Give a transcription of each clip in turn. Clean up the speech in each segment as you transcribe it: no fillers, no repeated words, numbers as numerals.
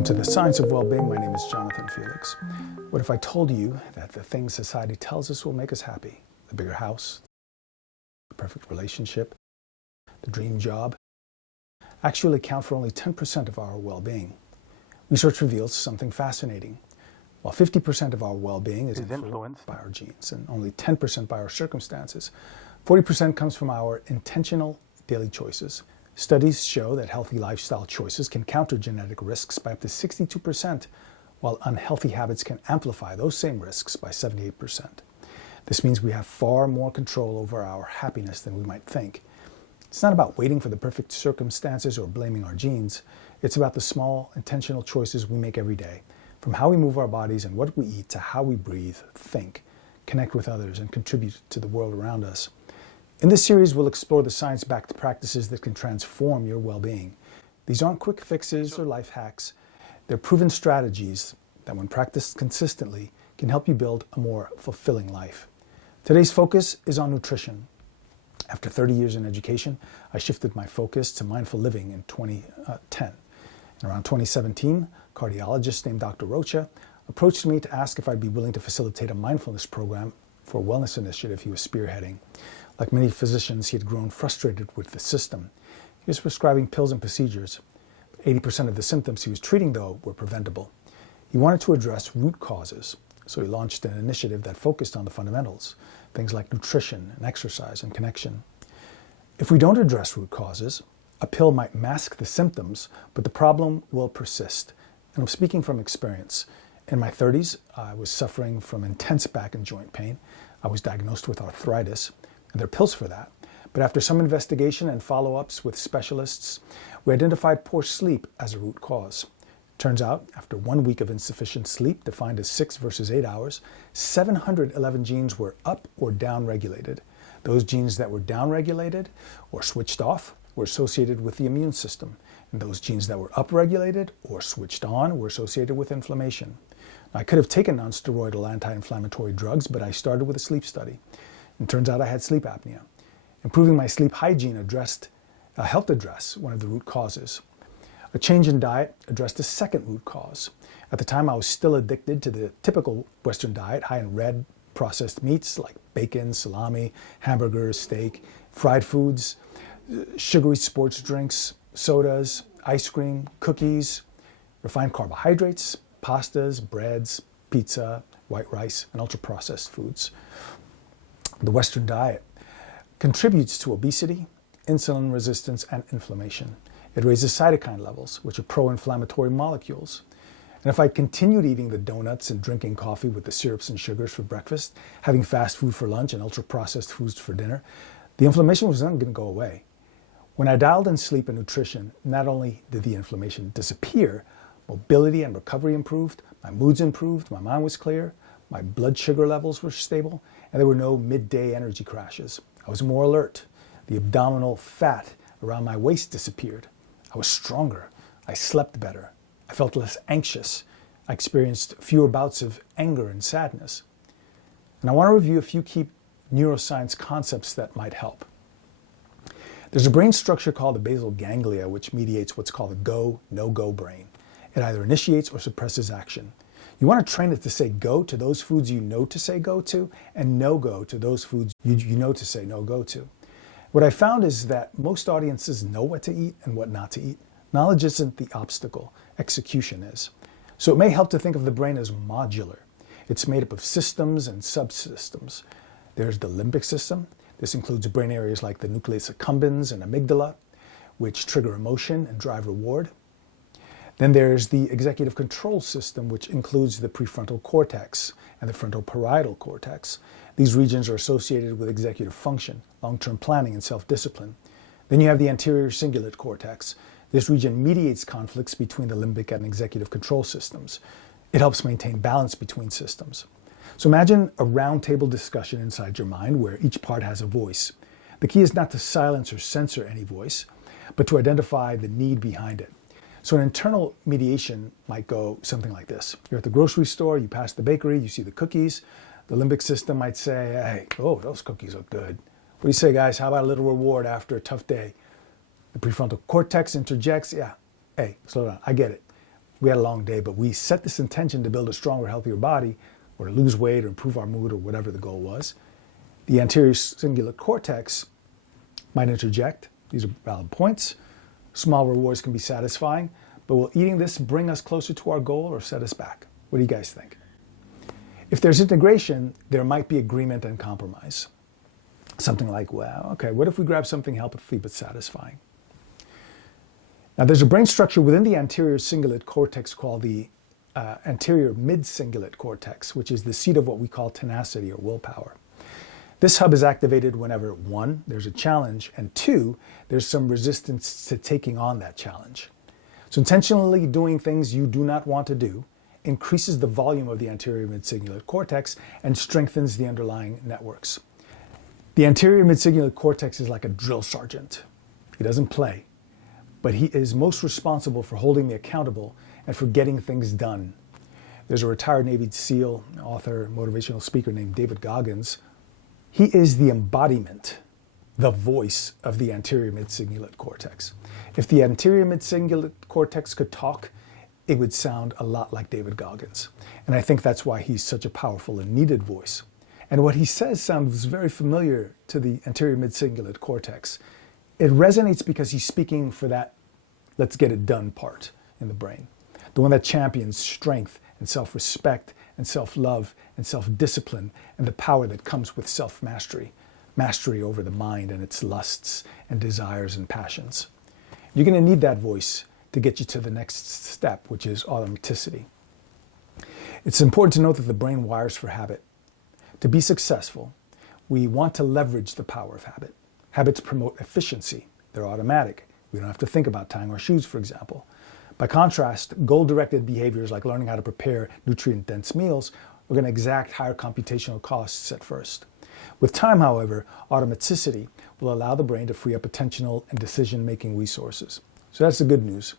Welcome to the Science of Well-Being. My name is Jonathan Felix. What if I told you that the things society tells us will make us happy, the bigger house, the perfect relationship, the dream job, actually account for only 10% of our well-being? Research reveals something fascinating. While 50% of our well-being is influenced by our genes and only 10% by our circumstances, 40% comes from our intentional daily choices. Studies show that healthy lifestyle choices can counter genetic risks by up to 62%, while unhealthy habits can amplify those same risks by 78%. This means we have far more control over our happiness than we might think. It's not about waiting for the perfect circumstances or blaming our genes. It's about the small, intentional choices we make every day, from how we move our bodies and what we eat to how we breathe, think, connect with others, and contribute to the world around us. In this series, we'll explore the science-backed practices that can transform your well-being. These aren't quick fixes or life hacks. They're proven strategies that, when practiced consistently, can help you build a more fulfilling life. Today's focus is on nutrition. After 30 years in education, I shifted my focus to mindful living in 2010. And around 2017, a cardiologist named Dr. Rocha approached me to ask if I'd be willing to facilitate a mindfulness program for a wellness initiative he was spearheading. Like many physicians, he had grown frustrated with the system. He was prescribing pills and procedures. 80% of the symptoms he was treating, though, were preventable. He wanted to address root causes, so he launched an initiative that focused on the fundamentals, things like nutrition and exercise and connection. If we don't address root causes, a pill might mask the symptoms, but the problem will persist. And I'm speaking from experience. In my 30s, I was suffering from intense back and joint pain. I was diagnosed with arthritis, and there are pills for that. But after some investigation and follow-ups with specialists, we identified poor sleep as a root cause. Turns out, after 1 week of insufficient sleep, defined as 6 versus 8 hours, 711 genes were up or down-regulated. Those genes that were down-regulated or switched off were associated with the immune system, and those genes that were up-regulated or switched on were associated with inflammation. Now, I could have taken non-steroidal anti-inflammatory drugs, but I started with a sleep study. And turns out I had sleep apnea. Improving my sleep hygiene helped address one of the root causes. A change in diet addressed a second root cause. At the time, I was still addicted to the typical Western diet, high in red processed meats like bacon, salami, hamburgers, steak, fried foods, sugary sports drinks, sodas, ice cream, cookies, refined carbohydrates, pastas, breads, pizza, white rice, and ultra-processed foods. The Western diet contributes to obesity, insulin resistance, and inflammation. It raises cytokine levels, which are pro-inflammatory molecules. And if I continued eating the donuts and drinking coffee with the syrups and sugars for breakfast, having fast food for lunch and ultra-processed foods for dinner, the inflammation was not going to go away. When I dialed in sleep and nutrition, not only did the inflammation disappear, mobility and recovery improved, my moods improved, my mind was clear, my blood sugar levels were stable, and there were no midday energy crashes. I was more alert. The abdominal fat around my waist disappeared. I was stronger. I slept better. I felt less anxious. I experienced fewer bouts of anger and sadness. And I want to review a few key neuroscience concepts that might help. There's a brain structure called the basal ganglia, which mediates what's called a go, no-go brain. It either initiates or suppresses action. You want to train it to say go to those foods you know to say go to, and no-go to those foods you know to say no-go to. What I found is that most audiences know what to eat and what not to eat. Knowledge isn't the obstacle, execution is. So it may help to think of the brain as modular. It's made up of systems and subsystems. There's the limbic system. This includes brain areas like the nucleus accumbens and amygdala, which trigger emotion and drive reward. Then there's the executive control system, which includes the prefrontal cortex and the frontal-parietal cortex. These regions are associated with executive function, long-term planning, and self-discipline. Then you have the anterior cingulate cortex. This region mediates conflicts between the limbic and executive control systems. It helps maintain balance between systems. So imagine a round-table discussion inside your mind where each part has a voice. The key is not to silence or censor any voice, but to identify the need behind it. So an internal mediation might go something like this. You're at the grocery store, you pass the bakery, you see the cookies. The limbic system might say, hey, oh, those cookies look good. What do you say, guys? How about a little reward after a tough day? The prefrontal cortex interjects, yeah, hey, slow down, I get it. we had a long day, but we set this intention to build a stronger, healthier body, or to lose weight or improve our mood or whatever the goal was. The anterior cingulate cortex might interject. These are valid points. Small rewards can be satisfying, but will eating this bring us closer to our goal or set us back? What do you guys think? If there's integration, there might be agreement and compromise. Something like, well, okay, what if we grab something healthy but satisfying? Now, there's a brain structure within the anterior cingulate cortex called the anterior midcingulate cortex, which is the seat of what we call tenacity or willpower. This hub is activated whenever, one, there's a challenge, and two, there's some resistance to taking on that challenge. So intentionally doing things you do not want to do increases the volume of the anterior midcingulate cortex and strengthens the underlying networks. The anterior midcingulate cortex is like a drill sergeant. He doesn't play, but he is most responsible for holding me accountable and for getting things done. There's a retired Navy SEAL, author, motivational speaker named David Goggins. He is the embodiment, the voice of the anterior midcingulate cortex. If the anterior midcingulate cortex could talk, it would sound a lot like David Goggins. And I think that's why he's such a powerful and needed voice. And what he says sounds very familiar to the anterior midcingulate cortex. It resonates because he's speaking for that let's get it done part in the brain. The one that champions strength and self-respect and self-love and self-discipline and the power that comes with self-mastery, mastery over the mind and its lusts and desires and passions. You're going to need that voice to get you to the next step, which is automaticity. It's important to note that the brain wires for habit. To be successful, we want to leverage the power of habit. Habits promote efficiency. They're automatic. We don't have to think about tying our shoes, for example. By contrast, goal-directed behaviors like learning how to prepare nutrient-dense meals are going to exact higher computational costs at first. With time, however, automaticity will allow the brain to free up attentional and decision-making resources. So that's the good news.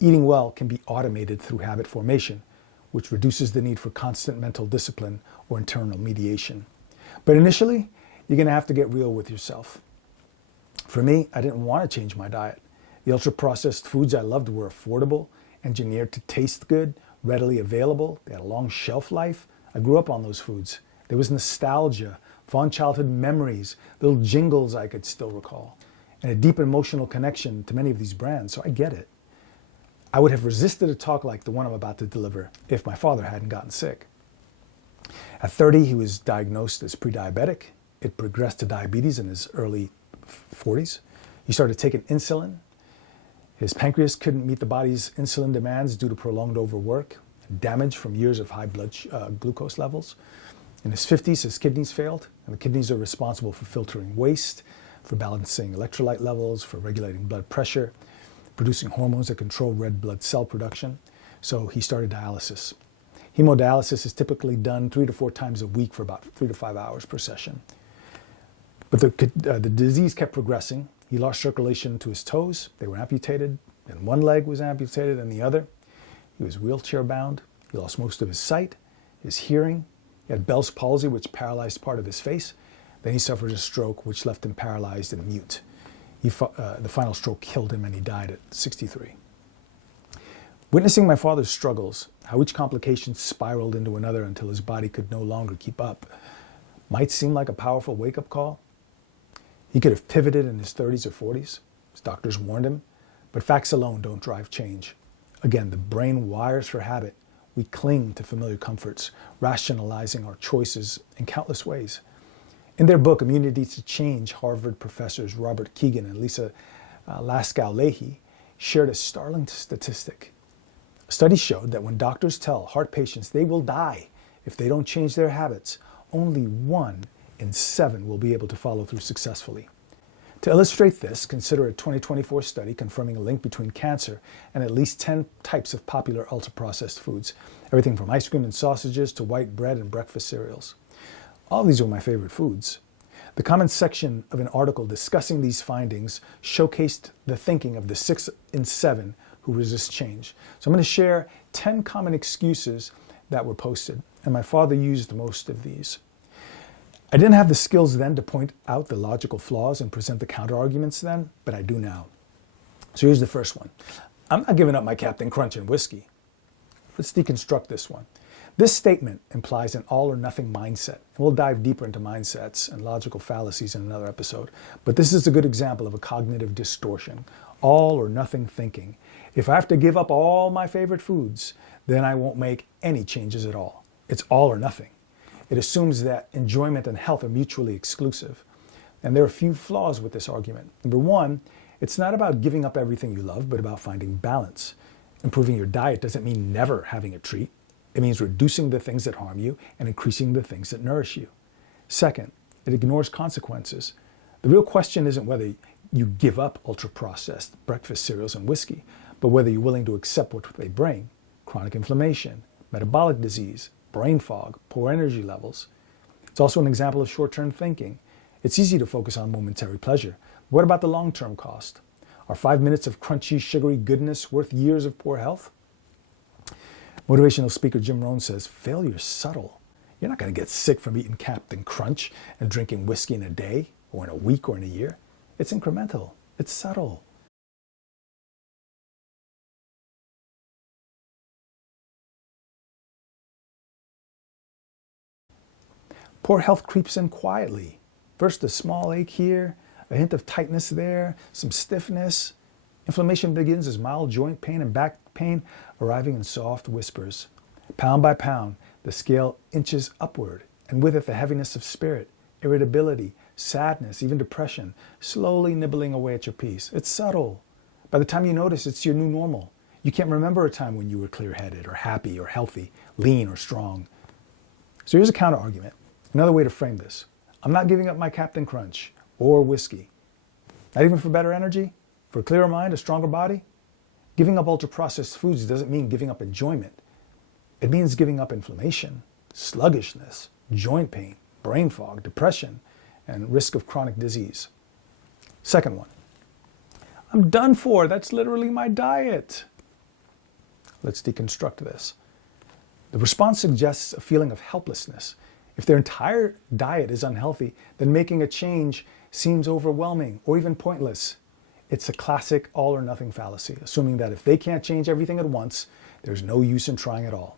Eating well can be automated through habit formation, which reduces the need for constant mental discipline or internal mediation. But initially, you're going to have to get real with yourself. For me, I didn't want to change my diet. The ultra-processed foods I loved were affordable, engineered to taste good, readily available. They had a long shelf life. I grew up on those foods. There was nostalgia, fond childhood memories, little jingles I could still recall, and a deep emotional connection to many of these brands, so I get it. I would have resisted a talk like the one I'm about to deliver if my father hadn't gotten sick. At 30, he was diagnosed as pre-diabetic. It progressed to diabetes in his early 40s. He started taking insulin. His pancreas couldn't meet the body's insulin demands due to prolonged overwork, damage from years of high blood glucose levels. In his 50s, his kidneys failed, and the kidneys are responsible for filtering waste, for balancing electrolyte levels, for regulating blood pressure, producing hormones that control red blood cell production. So he started dialysis. Hemodialysis is typically done 3 to 4 times a week for about 3 to 5 hours per session. But the disease kept progressing. He lost circulation to his toes. They were amputated, and one leg was amputated and the other. He was wheelchair bound. He lost most of his sight, his hearing. He had Bell's palsy, which paralyzed part of his face. Then he suffered a stroke, which left him paralyzed and mute. The final stroke killed him, and he died at 63. Witnessing my father's struggles, how each complication spiraled into another until his body could no longer keep up, might seem like a powerful wake-up call. He could have pivoted in his 30s or 40s. His doctors warned him. But facts alone don't drive change. Again, the brain wires for habit. We cling to familiar comforts, rationalizing our choices in countless ways. In their book, Immunity to Change, Harvard professors Robert Keegan and Lisa Laskow-Lahey shared a startling statistic. A study showed that when doctors tell heart patients they will die if they don't change their habits, only 1 in 7 will be able to follow through successfully. To illustrate this, consider a 2024 study confirming a link between cancer and at least 10 types of popular ultra-processed foods, everything from ice cream and sausages to white bread and breakfast cereals. All these were my favorite foods. The comments section of an article discussing these findings showcased the thinking of the 6 in 7 who resist change. So I'm going to share 10 common excuses that were posted, and my father used most of these. I didn't have the skills then to point out the logical flaws and present the counterarguments then, but I do now. So here's the first one. I'm not giving up my Captain Crunch and whiskey. Let's deconstruct this one. This statement implies an all or nothing mindset. And we'll dive deeper into mindsets and logical fallacies in another episode. But this is a good example of a cognitive distortion. All or nothing thinking. If I have to give up all my favorite foods, then I won't make any changes at all. It's all or nothing. It assumes that enjoyment and health are mutually exclusive. And there are a few flaws with this argument. Number one, it's not about giving up everything you love, but about finding balance. Improving your diet doesn't mean never having a treat. It means reducing the things that harm you and increasing the things that nourish you. Second, it ignores consequences. The real question isn't whether you give up ultra-processed breakfast cereals and whiskey, but whether you're willing to accept what they bring: chronic inflammation, metabolic disease, brain fog, poor energy levels. It's also an example of short-term thinking. It's easy to focus on momentary pleasure. What about the long-term cost? Are 5 minutes of crunchy, sugary goodness worth years of poor health? Motivational speaker Jim Rohn says, failure's subtle. You're not going to get sick from eating Captain Crunch and drinking whiskey in a day, or in a week, or in a year. It's incremental. It's subtle. Poor health creeps in quietly. First a small ache here, a hint of tightness there, some stiffness. Inflammation begins as mild joint pain and back pain, arriving in soft whispers. Pound by pound, the scale inches upward, and with it the heaviness of spirit, irritability, sadness, even depression, slowly nibbling away at your peace. It's subtle. By the time you notice, it's your new normal. You can't remember a time when you were clear-headed or happy or healthy, lean or strong. So here's a counter-argument. Another way to frame this. I'm not giving up my Captain Crunch or whiskey. Not even for better energy, for a clearer mind, a stronger body. Giving up ultra-processed foods doesn't mean giving up enjoyment. It means giving up inflammation, sluggishness, joint pain, brain fog, depression, and risk of chronic disease. Second one. I'm done for. That's literally my diet. Let's deconstruct this. The response suggests a feeling of helplessness. If their entire diet is unhealthy, then making a change seems overwhelming or even pointless. It's a classic all or nothing fallacy, assuming that if they can't change everything at once, there's no use in trying at all.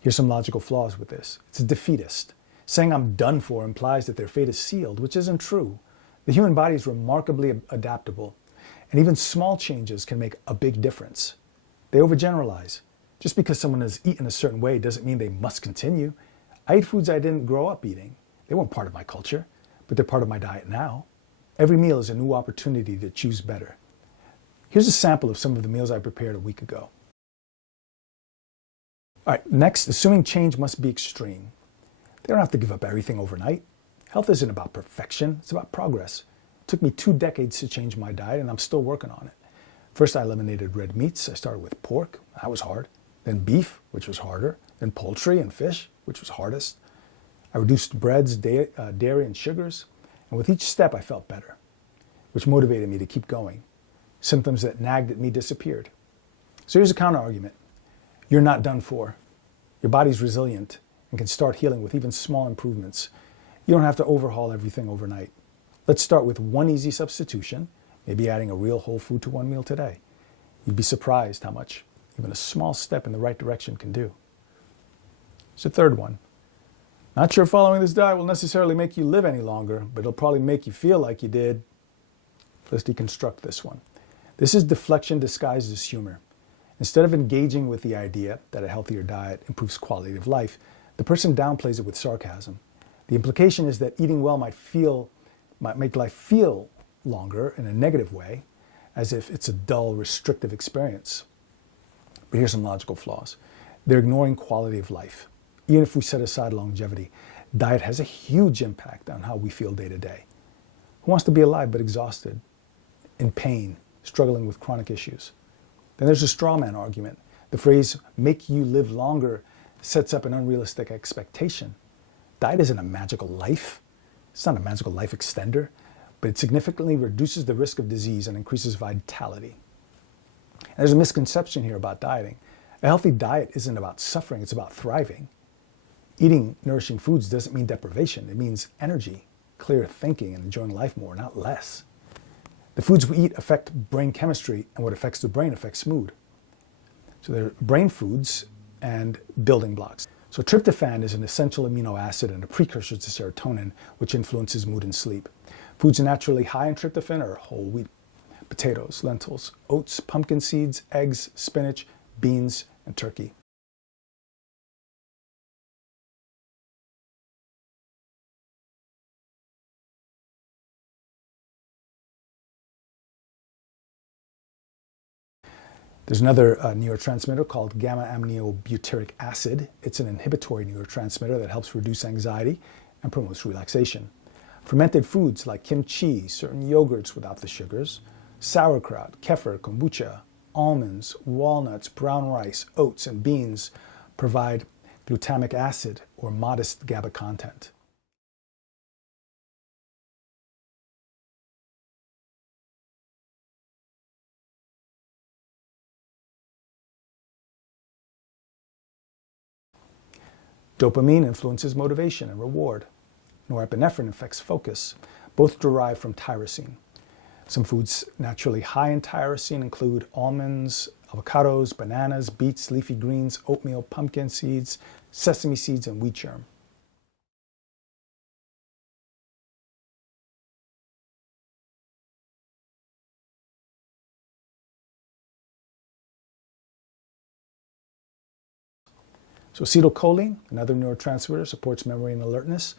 Here's some logical flaws with this. It's defeatist. Saying I'm done for implies that their fate is sealed, which isn't true. The human body is remarkably adaptable, and even small changes can make a big difference. They overgeneralize. Just because someone has eaten a certain way doesn't mean they must continue. I eat foods I didn't grow up eating. They weren't part of my culture, but they're part of my diet now. Every meal is a new opportunity to choose better. Here's a sample of some of the meals I prepared a week ago. All right, next, assuming change must be extreme. They don't have to give up everything overnight. Health isn't about perfection, it's about progress. It took me 2 decades to change my diet, and I'm still working on it. First, I eliminated red meats. I started with pork. That was hard. Then beef, which was harder. Then poultry and fish, which was hardest. I reduced breads, dairy, and sugars. And with each step, I felt better, which motivated me to keep going. Symptoms that nagged at me disappeared. So here's a counter-argument. You're not done for. Your body's resilient and can start healing with even small improvements. You don't have to overhaul everything overnight. Let's start with one easy substitution, maybe adding a real whole food to one meal today. You'd be surprised how much even a small step in the right direction can do. It's the third one. Not sure following this diet will necessarily make you live any longer, but it'll probably make you feel like you did. Let's deconstruct this one. This is deflection disguised as humor. Instead of engaging with the idea that a healthier diet improves quality of life, the person downplays it with sarcasm. The implication is that eating well might make life feel longer in a negative way, as if it's a dull, restrictive experience. But here's some logical flaws. They're ignoring quality of life. Even if we set aside longevity, diet has a huge impact on how we feel day to day. Who wants to be alive but exhausted, in pain, struggling with chronic issues? Then there's a straw man argument. The phrase, make you live longer, sets up an unrealistic expectation. Diet isn't a magical life. It's not a magical life extender, but it significantly reduces the risk of disease and increases vitality. And there's a misconception here about dieting. A healthy diet isn't about suffering, it's about thriving. Eating nourishing foods doesn't mean deprivation. It means energy, clear thinking, and enjoying life more, not less. The foods we eat affect brain chemistry, and what affects the brain affects mood. So they're brain foods and building blocks. So tryptophan is an essential amino acid and a precursor to serotonin, which influences mood and sleep. Foods naturally high in tryptophan are whole wheat, potatoes, lentils, oats, pumpkin seeds, eggs, spinach, beans, and turkey. There's another neurotransmitter called gamma-aminobutyric acid. It's an inhibitory neurotransmitter that helps reduce anxiety and promotes relaxation. Fermented foods like kimchi, certain yogurts without the sugars, sauerkraut, kefir, kombucha, almonds, walnuts, brown rice, oats, and beans provide glutamic acid or modest GABA content. Dopamine influences motivation and reward. Norepinephrine affects focus, both derived from tyrosine. Some foods naturally high in tyrosine include almonds, avocados, bananas, beets, leafy greens, oatmeal, pumpkin seeds, sesame seeds, and wheat germ. So acetylcholine, another neurotransmitter, supports memory and alertness.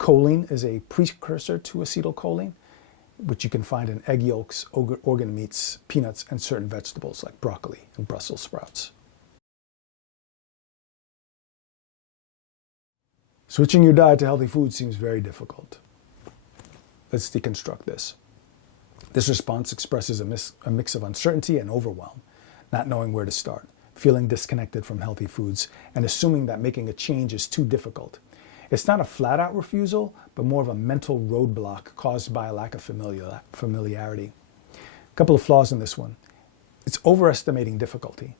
Choline is a precursor to acetylcholine, which you can find in egg yolks, organ meats, peanuts, and certain vegetables like broccoli and Brussels sprouts. Switching your diet to healthy food seems very difficult. Let's deconstruct this. This response expresses a mix of uncertainty and overwhelm, not knowing where to start, feeling disconnected from healthy foods, and assuming that making a change is too difficult. It's not a flat-out refusal, but more of a mental roadblock caused by a lack of familiarity. A couple of flaws in this one. It's overestimating difficulty.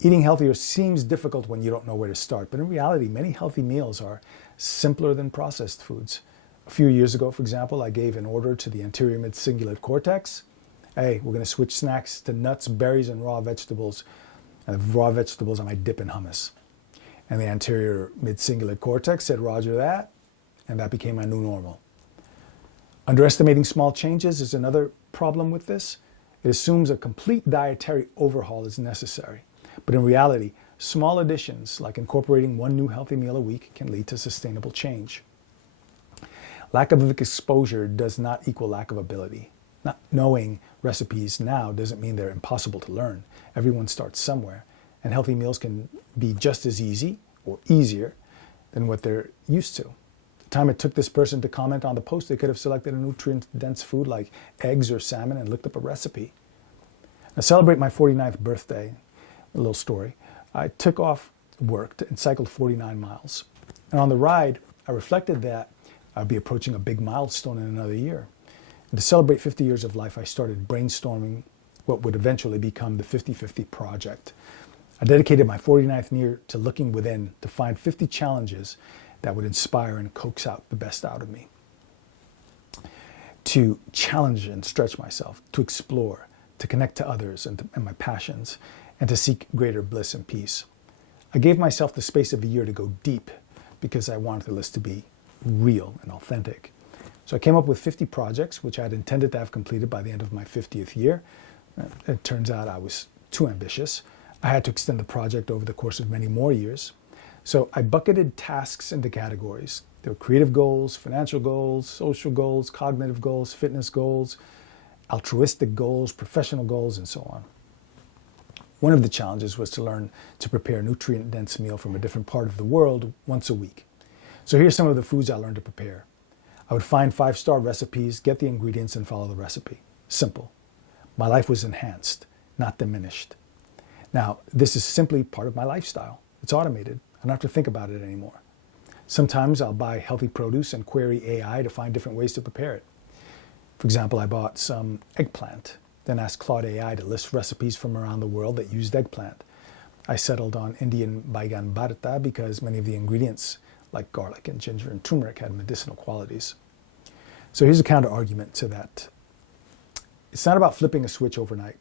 Eating healthier seems difficult when you don't know where to start, but in reality, many healthy meals are simpler than processed foods. A few years ago, for example, I gave an order to the anterior midcingulate cortex. Hey, we're going to switch snacks to nuts, berries, and raw vegetables. And the raw vegetables I might dip in hummus. And the anterior midcingulate cortex said, Roger that, and that became my new normal. Underestimating small changes is another problem with this. It assumes a complete dietary overhaul is necessary. But in reality, small additions, like incorporating one new healthy meal a week, can lead to sustainable change. Lack of exposure does not equal lack of ability. Not knowing recipes now doesn't mean they're impossible to learn. Everyone starts somewhere, and healthy meals can be just as easy or easier than what they're used to. The time it took this person to comment on the post, they could have selected a nutrient-dense food like eggs or salmon and looked up a recipe. To celebrate my 49th birthday, a little story, I took off work and cycled 49 miles. And on the ride, I reflected that I'd be approaching a big milestone in another year. And to celebrate 50 years of life, I started brainstorming what would eventually become the 50-50 project. I dedicated my 49th year to looking within to find 50 challenges that would inspire and coax out the best out of me. To challenge and stretch myself, to explore, to connect to others and my passions, and to seek greater bliss and peace. I gave myself the space of a year to go deep because I wanted the list to be real and authentic. So I came up with 50 projects, which I had intended to have completed by the end of my 50th year. It turns out I was too ambitious. I had to extend the project over the course of many more years. So I bucketed tasks into categories. There were creative goals, financial goals, social goals, cognitive goals, fitness goals, altruistic goals, professional goals, and so on. One of the challenges was to learn to prepare a nutrient-dense meal from a different part of the world once a week. So here's some of the foods I learned to prepare. I would find 5-star recipes, get the ingredients, and follow the recipe. Simple. My life was enhanced, not diminished. Now, this is simply part of my lifestyle. It's automated. I don't have to think about it anymore. Sometimes I'll buy healthy produce and query AI to find different ways to prepare it. For example, I bought some eggplant, then asked Claude AI to list recipes from around the world that used eggplant. I settled on Indian baigan bharta because many of the ingredients, like garlic and ginger and turmeric, had medicinal qualities. So here's a counter-argument to that. It's not about flipping a switch overnight.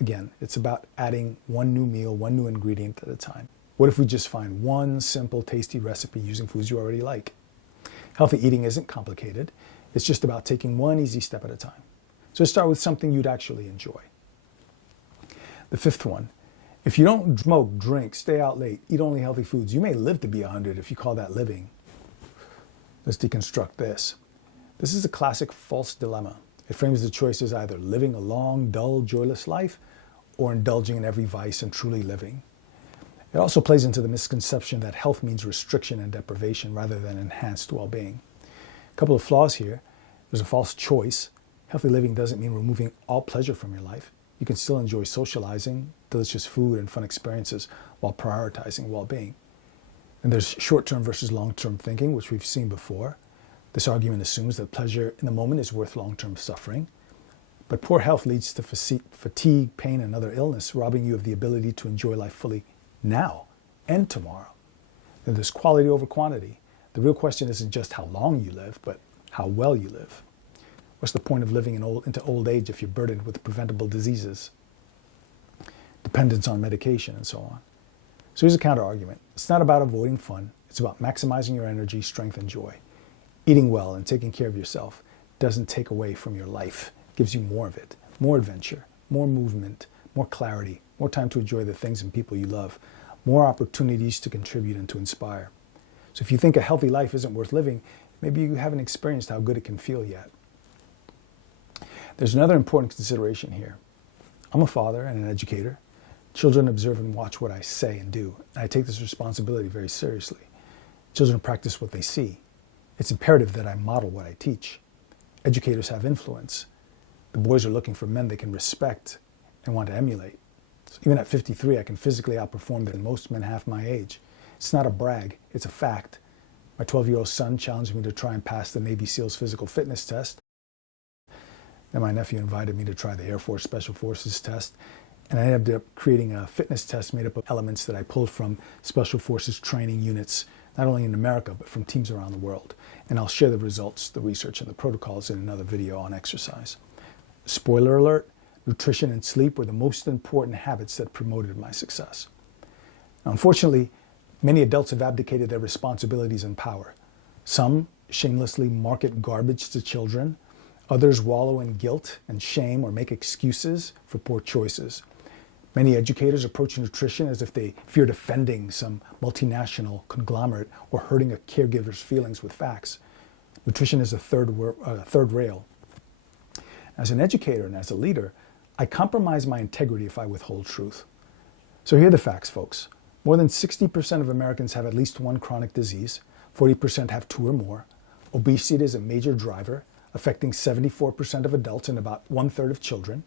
Again, it's about adding one new meal, one new ingredient at a time. What if we just find one simple, tasty recipe using foods you already like? Healthy eating isn't complicated. It's just about taking one easy step at a time. So start with something you'd actually enjoy. The fifth one, if you don't smoke, drink, stay out late, eat only healthy foods, you may live to be 100 if you call that living. Let's deconstruct this. This is a classic false dilemma. It frames the choice as either living a long, dull, joyless life or indulging in every vice and truly living. It also plays into the misconception that health means restriction and deprivation rather than enhanced well-being. A couple of flaws here. There's a false choice. Healthy living doesn't mean removing all pleasure from your life. You can still enjoy socializing, delicious food, and fun experiences while prioritizing well-being. And there's short-term versus long-term thinking, which we've seen before. This argument assumes that pleasure in the moment is worth long-term suffering. But poor health leads to fatigue, pain, and other illness, robbing you of the ability to enjoy life fully now and tomorrow. Then there's quality over quantity. The real question isn't just how long you live, but how well you live. What's the point of living into old age if you're burdened with preventable diseases, dependence on medication, and so on? So here's a counter-argument. It's not about avoiding fun. It's about maximizing your energy, strength, and joy. Eating well and taking care of yourself doesn't take away from your life. It gives you more of it, more adventure, more movement, more clarity, more time to enjoy the things and people you love, more opportunities to contribute and to inspire. So if you think a healthy life isn't worth living, maybe you haven't experienced how good it can feel yet. There's another important consideration here. I'm a father and an educator. Children observe and watch what I say and do, and I take this responsibility very seriously. Children practice what they see. It's imperative that I model what I teach. Educators have influence. The boys are looking for men they can respect and want to emulate. So even at 53, I can physically outperform than most men half my age. It's not a brag, it's a fact. My 12-year-old son challenged me to try and pass the Navy SEALs physical fitness test. Then my nephew invited me to try the Air Force Special Forces test. And I ended up creating a fitness test made up of elements that I pulled from Special Forces training units, not only in America, but from teams around the world. And I'll share the results, the research, and the protocols in another video on exercise. Spoiler alert, nutrition and sleep were the most important habits that promoted my success. Now, unfortunately, many adults have abdicated their responsibilities and power. Some shamelessly market garbage to children. Others wallow in guilt and shame or make excuses for poor choices. Many educators approach nutrition as if they feared offending some multinational conglomerate or hurting a caregiver's feelings with facts. Nutrition is a third rail. As an educator and as a leader, I compromise my integrity if I withhold truth. So here are the facts, folks. More than 60% of Americans have at least one chronic disease. 40% have two or more. Obesity is a major driver, affecting 74% of adults and about 1/3 of children.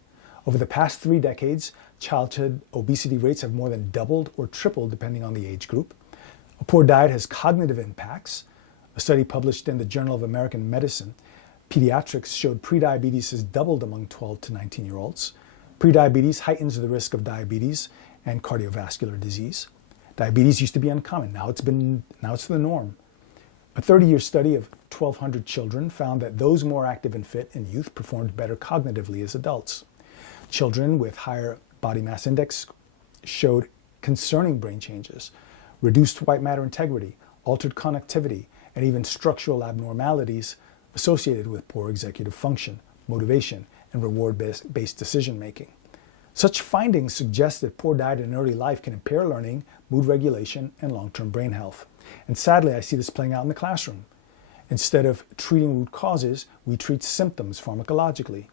Over the past 3 decades, childhood obesity rates have more than doubled or tripled depending on the age group. A poor diet has cognitive impacts. A study published in the Journal of American Medicine, Pediatrics, showed prediabetes has doubled among 12 to 19-year-olds. Prediabetes heightens the risk of diabetes and cardiovascular disease. Diabetes used to be uncommon. Now it's the norm. A 30-year study of 1,200 children found that those more active and fit in youth performed better cognitively as adults. Children with higher body mass index showed concerning brain changes, reduced white matter integrity, altered connectivity, and even structural abnormalities associated with poor executive function, motivation, and reward-based decision-making. Such findings suggest that poor diet in early life can impair learning, mood regulation, and long-term brain health. And sadly, I see this playing out in the classroom. Instead of treating root causes, we treat symptoms pharmacologically.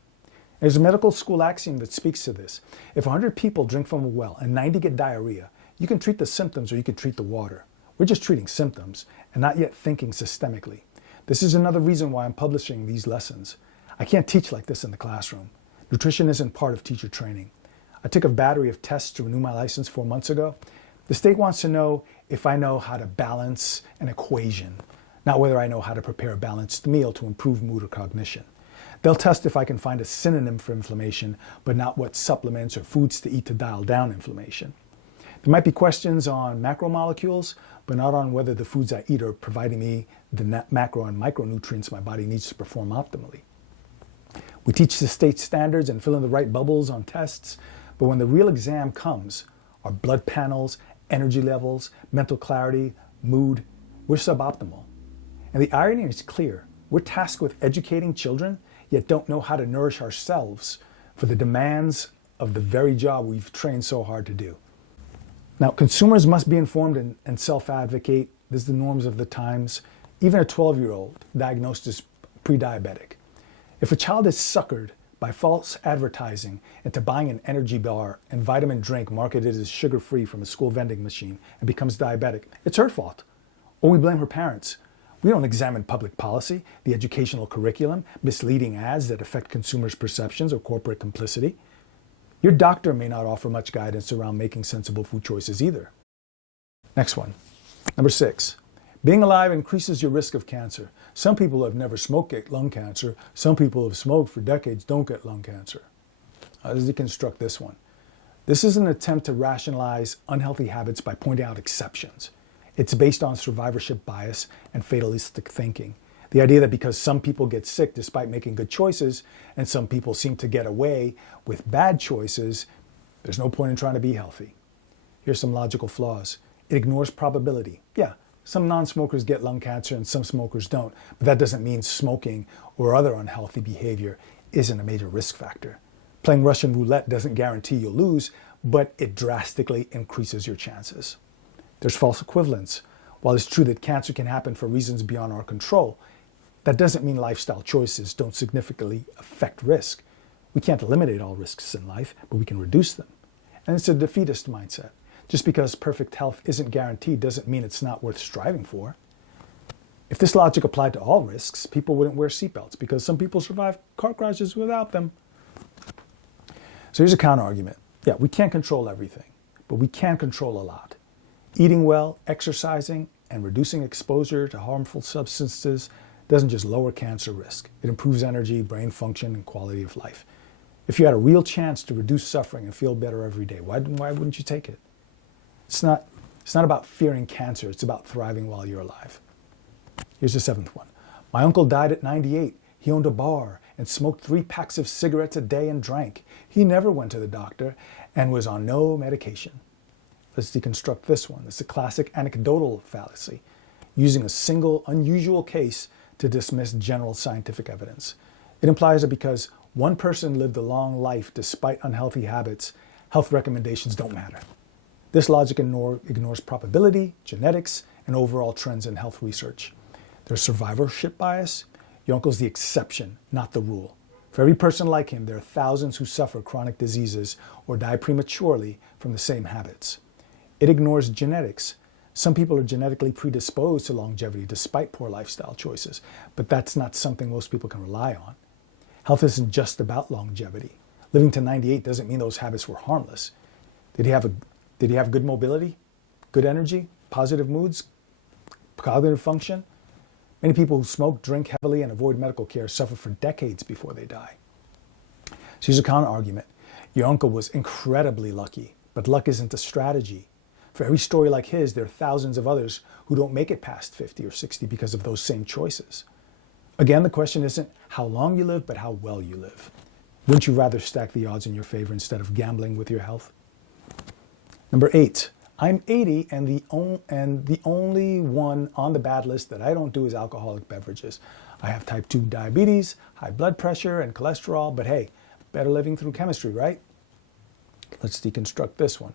There's a medical school axiom that speaks to this. If 100 people drink from a well and 90 get diarrhea, you can treat the symptoms or you can treat the water. We're just treating symptoms and not yet thinking systemically. This is another reason why I'm publishing these lessons. I can't teach like this in the classroom. Nutrition isn't part of teacher training. I took a battery of tests to renew my license 4 months ago. The state wants to know if I know how to balance an equation, not whether I know how to prepare a balanced meal to improve mood or cognition. They'll test if I can find a synonym for inflammation, but not what supplements or foods to eat to dial down inflammation. There might be questions on macromolecules, but not on whether the foods I eat are providing me the macro and micronutrients my body needs to perform optimally. We teach the state standards and fill in the right bubbles on tests, but when the real exam comes, our blood panels energy levels, mental clarity, mood, we're suboptimal. And the irony is clear. We're tasked with educating children, yet don't know how to nourish ourselves for the demands of the very job we've trained so hard to do. Now, consumers must be informed and self-advocate. This is the norms of the times. Even a 12-year-old diagnosed as pre-diabetic. If a child is suckered by false advertising into buying an energy bar and vitamin drink marketed as sugar-free from a school vending machine and becomes diabetic, it's her fault. Or we blame her parents. We don't examine public policy, the educational curriculum, misleading ads that affect consumers' perceptions, or corporate complicity. Your doctor may not offer much guidance around making sensible food choices either. Next one. Number 6. Being alive increases your risk of cancer. Some people who have never smoked get lung cancer. Some people who have smoked for decades don't get lung cancer. Let's deconstruct this one. This is an attempt to rationalize unhealthy habits by pointing out exceptions. It's based on survivorship bias and fatalistic thinking. The idea that because some people get sick despite making good choices, and some people seem to get away with bad choices, there's no point in trying to be healthy. Here's some logical flaws. It ignores probability. Yeah, some non-smokers get lung cancer and some smokers don't, but that doesn't mean smoking or other unhealthy behavior isn't a major risk factor. Playing Russian roulette doesn't guarantee you'll lose, but it drastically increases your chances. There's false equivalence. While it's true that cancer can happen for reasons beyond our control, that doesn't mean lifestyle choices don't significantly affect risk. We can't eliminate all risks in life, but we can reduce them. And it's a defeatist mindset. Just because perfect health isn't guaranteed doesn't mean it's not worth striving for. If this logic applied to all risks, people wouldn't wear seatbelts because some people survive car crashes without them. So here's a counter-argument. Yeah, we can't control everything, but we can control a lot. Eating well, exercising, and reducing exposure to harmful substances doesn't just lower cancer risk. It improves energy, brain function, and quality of life. If you had a real chance to reduce suffering and feel better every day, why wouldn't you take it? It's not about fearing cancer. It's about thriving while you're alive. Here's the 7th one. My uncle died at 98. He owned a bar and smoked 3 packs of cigarettes a day and drank. He never went to the doctor and was on no medication. Let's deconstruct this one. It's a classic anecdotal fallacy, using a single, unusual case to dismiss general scientific evidence. It implies that because one person lived a long life despite unhealthy habits, health recommendations don't matter. This logic ignores probability, genetics, and overall trends in health research. There's survivorship bias. Your uncle's the exception, not the rule. For every person like him, there are thousands who suffer chronic diseases or die prematurely from the same habits. It ignores genetics. Some people are genetically predisposed to longevity despite poor lifestyle choices, but that's not something most people can rely on. Health isn't just about longevity. Living to 98 doesn't mean those habits were harmless. Did he have good mobility, good energy, positive moods, cognitive function? Many people who smoke, drink heavily, and avoid medical care suffer for decades before they die. So here's a counter-argument. Your uncle was incredibly lucky, but luck isn't a strategy. For every story like his, there are thousands of others who don't make it past 50 or 60 because of those same choices. Again, the question isn't how long you live, but how well you live. Wouldn't you rather stack the odds in your favor instead of gambling with your health? Number 8, I'm 80 and the only one on the bad list that I don't do is alcoholic beverages. I have type 2 diabetes, high blood pressure, and cholesterol, but hey, better living through chemistry, right? Let's deconstruct this one.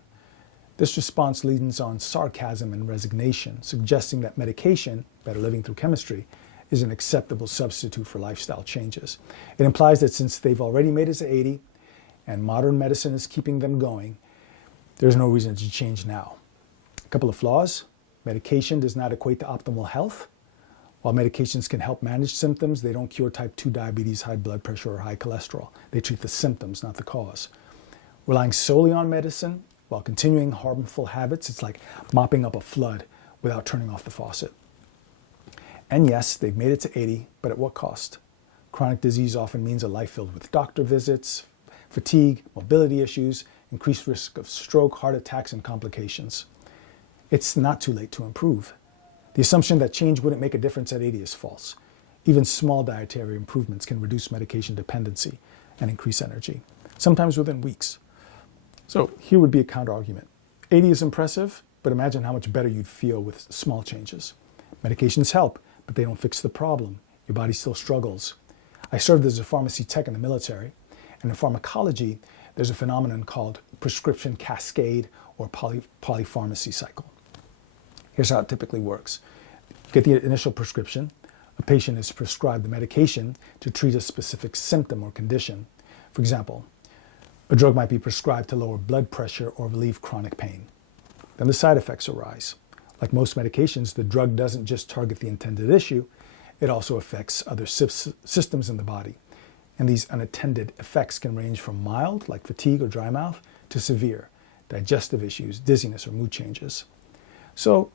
This response leans on sarcasm and resignation, suggesting that medication, better living through chemistry, is an acceptable substitute for lifestyle changes. It implies that since they've already made it to 80 and modern medicine is keeping them going, there's no reason to change now. A couple of flaws. Medication does not equate to optimal health. While medications can help manage symptoms, they don't cure type 2 diabetes, high blood pressure, or high cholesterol. They treat the symptoms, not the cause. Relying solely on medicine while continuing harmful habits, it's like mopping up a flood without turning off the faucet. And yes, they've made it to 80, but at what cost? Chronic disease often means a life filled with doctor visits, fatigue, mobility issues, increased risk of stroke, heart attacks, and complications. It's not too late to improve. The assumption that change wouldn't make a difference at 80 is false. Even small dietary improvements can reduce medication dependency and increase energy, sometimes within weeks. So here would be a counter-argument. 80 is impressive, but imagine how much better you'd feel with small changes. Medications help, but they don't fix the problem. Your body still struggles. I served as a pharmacy tech in the military, and in pharmacology, there's a phenomenon called prescription cascade or polypharmacy cycle. Here's how it typically works. You get the initial prescription. A patient is prescribed the medication to treat a specific symptom or condition. For example, a drug might be prescribed to lower blood pressure or relieve chronic pain. Then the side effects arise. Like most medications, the drug doesn't just target the intended issue, it also affects other systems in the body. And these unattended effects can range from mild, like fatigue or dry mouth, to severe, digestive issues, dizziness, or mood changes. So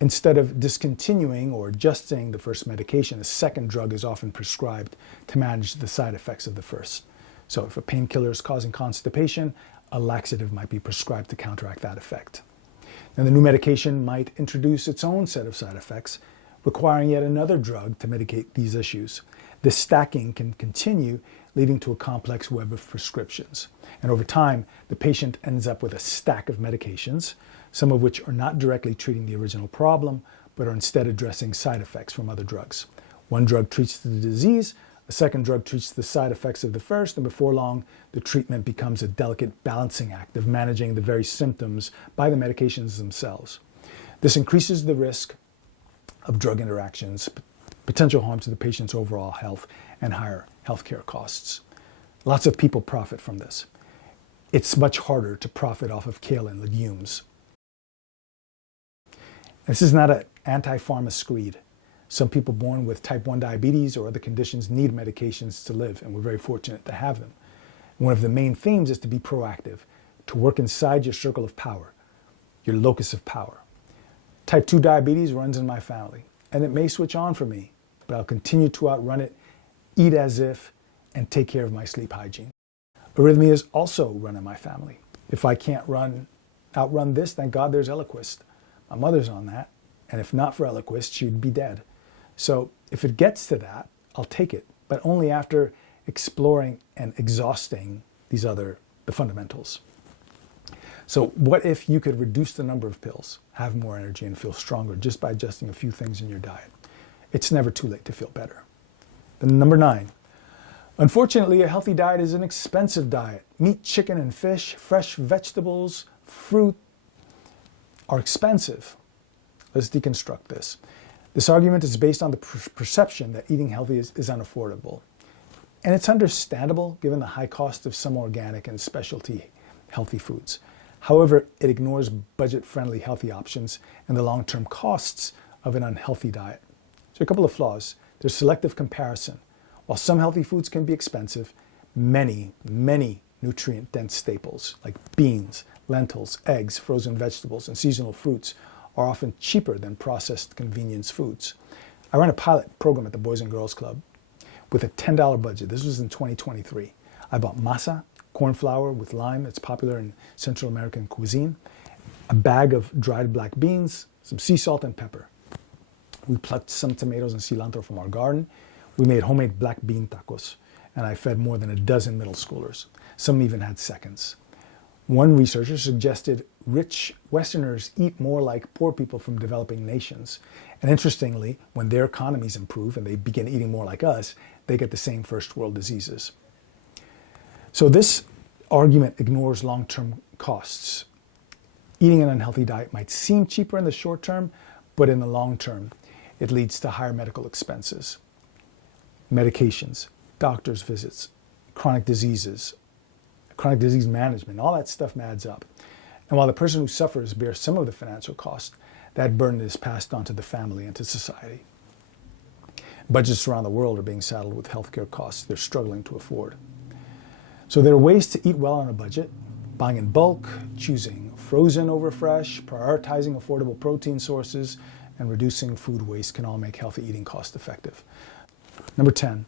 instead of discontinuing or adjusting the first medication, a second drug is often prescribed to manage the side effects of the first. So if a painkiller is causing constipation, a laxative might be prescribed to counteract that effect. And the new medication might introduce its own set of side effects, requiring yet another drug to mitigate these issues. This stacking can continue, leading to a complex web of prescriptions. And over time, the patient ends up with a stack of medications, some of which are not directly treating the original problem, but are instead addressing side effects from other drugs. One drug treats the disease, a second drug treats the side effects of the first, and before long, the treatment becomes a delicate balancing act of managing the very symptoms by the medications themselves. This increases the risk of drug interactions, potential harm to the patient's overall health, and higher healthcare costs. Lots of people profit from this. It's much harder to profit off of kale and legumes. This is not an anti-pharma screed. Some people born with type 1 diabetes or other conditions need medications to live, and we're very fortunate to have them. One of the main themes is to be proactive, to work inside your circle of power, your locus of power. Type 2 diabetes runs in my family, and it may switch on for me, but I'll continue to outrun it, eat as if, and take care of my sleep hygiene. Arrhythmias also run in my family. If I can't outrun this, thank God there's Eliquis. My mother's on that, and if not for Eliquis, she'd be dead. So if it gets to that, I'll take it, but only after exploring and exhausting the fundamentals. So what if you could reduce the number of pills, have more energy, and feel stronger just by adjusting a few things in your diet? It's never too late to feel better. Then number 9. Unfortunately, a healthy diet is an expensive diet. Meat, chicken, and fish, fresh vegetables, fruit are expensive. Let's deconstruct this. This argument is based on the perception that eating healthy is unaffordable. And it's understandable given the high cost of some organic and specialty healthy foods. However, it ignores budget-friendly healthy options and the long-term costs of an unhealthy diet. So a couple of flaws. There's selective comparison. While some healthy foods can be expensive, many nutrient-dense staples like beans, lentils, eggs, frozen vegetables, and seasonal fruits are often cheaper than processed convenience foods. I ran a pilot program at the Boys and Girls Club with a $10 budget. This was in 2023. I bought masa, corn flour with lime that's popular in Central American cuisine, a bag of dried black beans, some sea salt and pepper. We plucked some tomatoes and cilantro from our garden. We made homemade black bean tacos, and I fed more than a dozen middle schoolers. Some even had seconds. One researcher suggested rich Westerners eat more like poor people from developing nations. And interestingly, when their economies improve and they begin eating more like us, they get the same first world diseases. So this argument ignores long-term costs. Eating an unhealthy diet might seem cheaper in the short term, but in the long term, it leads to higher medical expenses. Medications, doctor's visits, chronic disease management, all that stuff adds up. And while the person who suffers bears some of the financial cost, that burden is passed on to the family and to society. Budgets around the world are being saddled with healthcare costs they're struggling to afford. So there are ways to eat well on a budget: buying in bulk, choosing frozen over fresh, prioritizing affordable protein sources, and reducing food waste can all make healthy eating cost effective. Number 10,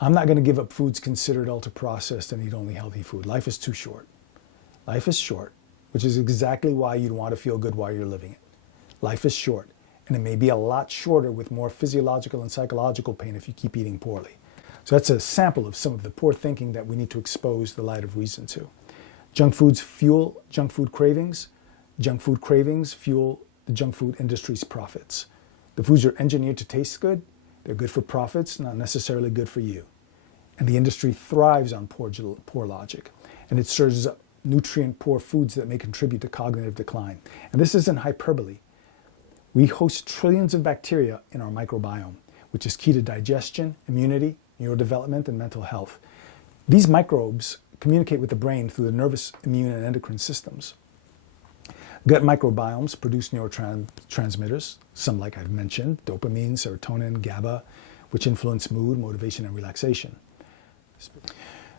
I'm not going to give up foods considered ultra-processed and eat only healthy food. Life is too short. Life is short, which is exactly why you'd want to feel good while you're living it. Life is short, and it may be a lot shorter with more physiological and psychological pain if you keep eating poorly. So that's a sample of some of the poor thinking that we need to expose the light of reason to. Junk foods fuel junk food cravings. Junk food cravings fuel the junk food industry's profits. The foods are engineered to taste good. They're good for profits, not necessarily good for you. And the industry thrives on poor logic. And it serves up nutrient-poor foods that may contribute to cognitive decline. And this isn't hyperbole. We host trillions of bacteria in our microbiome, which is key to digestion, immunity, neurodevelopment, and mental health. These microbes communicate with the brain through the nervous, immune, and endocrine systems. Gut microbiomes produce neurotransmitters, some like I've mentioned, dopamine, serotonin, GABA, which influence mood, motivation, and relaxation.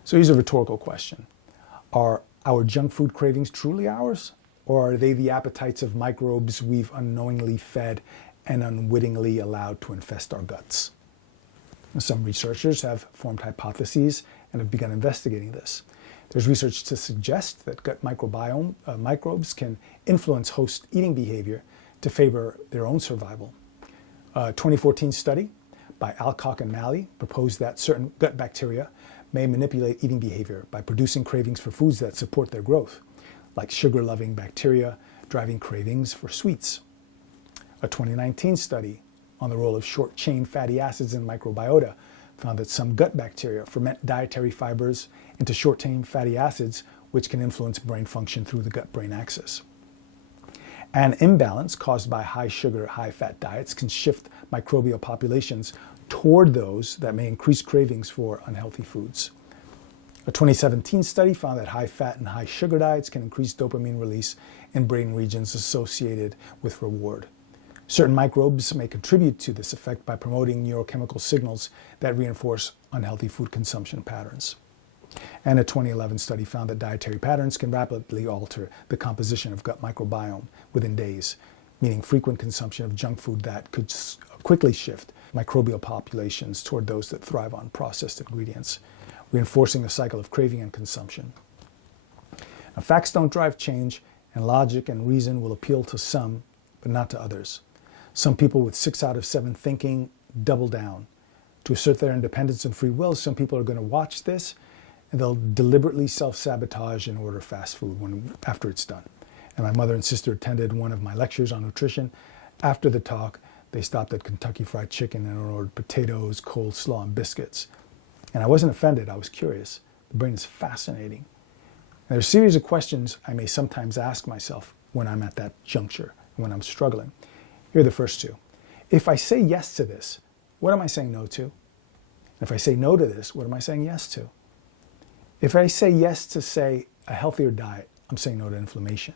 So here's a rhetorical question. Are our junk food cravings truly ours? Or are they the appetites of microbes we've unknowingly fed and unwittingly allowed to infest our guts? Some researchers have formed hypotheses and have begun investigating this. There's research to suggest that gut microbiome microbes can influence host eating behavior to favor their own survival. A 2014 study by Alcock and Malley proposed that certain gut bacteria may manipulate eating behavior by producing cravings for foods that support their growth, like sugar-loving bacteria driving cravings for sweets. A 2019 study on the role of short-chain fatty acids in microbiota found that some gut bacteria ferment dietary fibers into short-chain fatty acids, which can influence brain function through the gut-brain axis. An imbalance caused by high sugar, high fat diets can shift microbial populations toward those that may increase cravings for unhealthy foods. A 2017 study found that high fat and high sugar diets can increase dopamine release in brain regions associated with reward. Certain microbes may contribute to this effect by promoting neurochemical signals that reinforce unhealthy food consumption patterns. And a 2011 study found that dietary patterns can rapidly alter the composition of gut microbiome within days, meaning frequent consumption of junk food that could quickly shift microbial populations toward those that thrive on processed ingredients, reinforcing the cycle of craving and consumption. Now, facts don't drive change, and logic and reason will appeal to some, but not to others. Some people with 6 out of 7 thinking double down. To assert their independence and free will, some people are going to watch this and they'll deliberately self-sabotage and order fast food after it's done. And my mother and sister attended one of my lectures on nutrition. After the talk, they stopped at Kentucky Fried Chicken and ordered potatoes, coleslaw, and biscuits. And I wasn't offended, I was curious. The brain is fascinating. And there's a series of questions I may sometimes ask myself when I'm at that juncture, when I'm struggling. Here are the first two. If I say yes to this, what am I saying no to? If I say no to this, what am I saying yes to? If I say yes to, say, a healthier diet, I'm saying no to inflammation,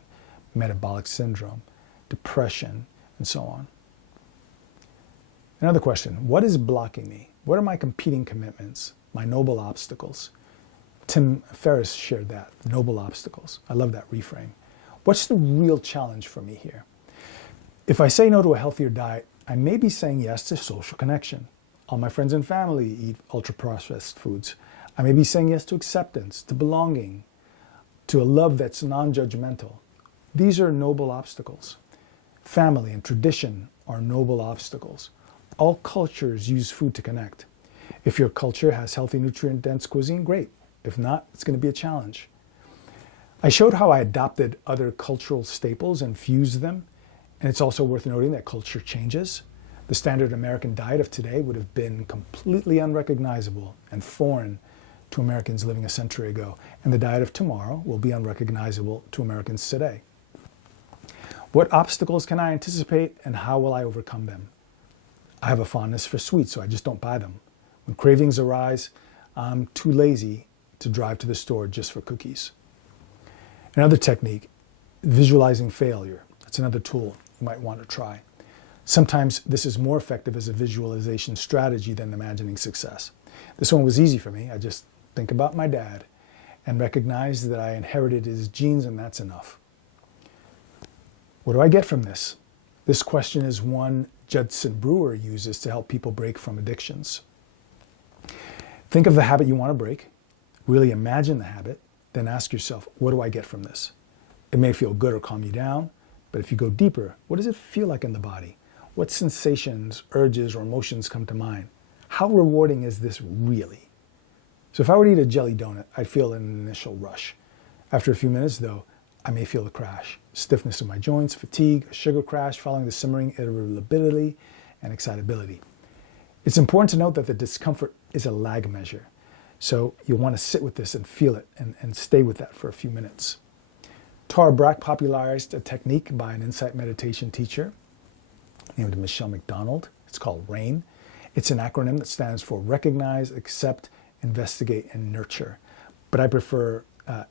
metabolic syndrome, depression, and so on. Another question, what is blocking me? What are my competing commitments, my noble obstacles? Tim Ferriss shared that, noble obstacles. I love that reframe. What's the real challenge for me here? If I say no to a healthier diet, I may be saying yes to social connection. All my friends and family eat ultra-processed foods. I may be saying yes to acceptance, to belonging, to a love that's non-judgmental. These are noble obstacles. Family and tradition are noble obstacles. All cultures use food to connect. If your culture has healthy, nutrient-dense cuisine, great. If not, it's going to be a challenge. I showed how I adopted other cultural staples and fused them, and it's also worth noting that culture changes. The standard American diet of today would have been completely unrecognizable and foreign to Americans living a century ago, and the diet of tomorrow will be unrecognizable to Americans today. What obstacles can I anticipate, and how will I overcome them? I have a fondness for sweets, so I just don't buy them. When cravings arise, I'm too lazy to drive to the store just for cookies. Another technique, visualizing failure. That's another tool you might want to try. Sometimes this is more effective as a visualization strategy than imagining success. This one was easy for me. I just think about my dad and recognize that I inherited his genes, and that's enough. What do I get from this? This question is one Judson Brewer uses to help people break from addictions. Think of the habit you want to break, really imagine the habit, then ask yourself, what do I get from this? It may feel good or calm you down, but if you go deeper, what does it feel like in the body? What sensations, urges, or emotions come to mind? How rewarding is this really? So if I were to eat a jelly donut, I'd feel an initial rush. After a few minutes, though, I may feel the crash. Stiffness in my joints, fatigue, a sugar crash following the simmering irritability and excitability. It's important to note that the discomfort is a lag measure. So you'll want to sit with this and feel it and stay with that for a few minutes. Tara Brach popularized a technique by an insight meditation teacher named Michelle McDonald. It's called RAIN. It's an acronym that stands for Recognize, Accept, Investigate, and Nurture. But I prefer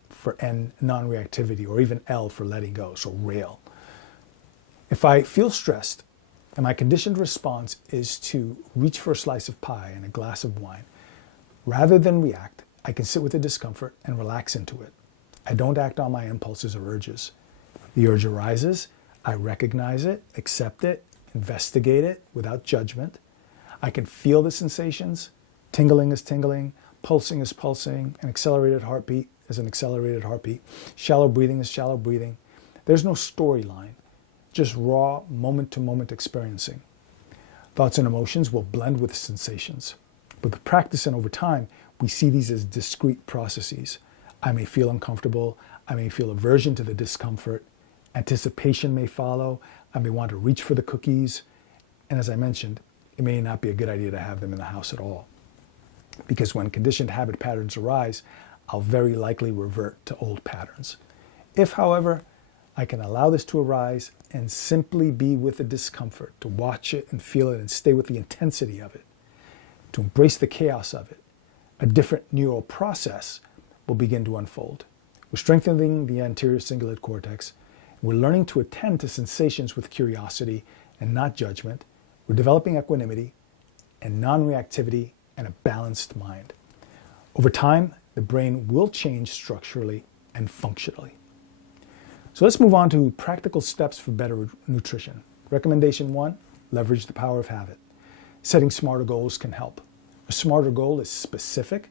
for N, non-reactivity, or even L for letting go, so RAIL. If I feel stressed and my conditioned response is to reach for a slice of pie and a glass of wine, rather than react, I can sit with the discomfort and relax into it. I don't act on my impulses or urges. The urge arises, I recognize it, accept it, investigate it without judgment. I can feel the sensations. Tingling is tingling, pulsing is pulsing, an accelerated heartbeat is an accelerated heartbeat, shallow breathing is shallow breathing. There's no storyline, just raw moment-to-moment experiencing. Thoughts and emotions will blend with sensations. But with practice and over time, we see these as discrete processes. I may feel uncomfortable, I may feel aversion to the discomfort, anticipation may follow, I may want to reach for the cookies, and as I mentioned, it may not be a good idea to have them in the house at all. Because when conditioned habit patterns arise, I'll very likely revert to old patterns. If, however, I can allow this to arise and simply be with the discomfort, to watch it and feel it and stay with the intensity of it, to embrace the chaos of it, a different neural process will begin to unfold. We're strengthening the anterior cingulate cortex. We're learning to attend to sensations with curiosity and not judgment. We're developing equanimity and non-reactivity and a balanced mind. Over time, the brain will change structurally and functionally. So let's move on to practical steps for better nutrition. Recommendation 1, leverage the power of habit. Setting smarter goals can help. A smarter goal is specific.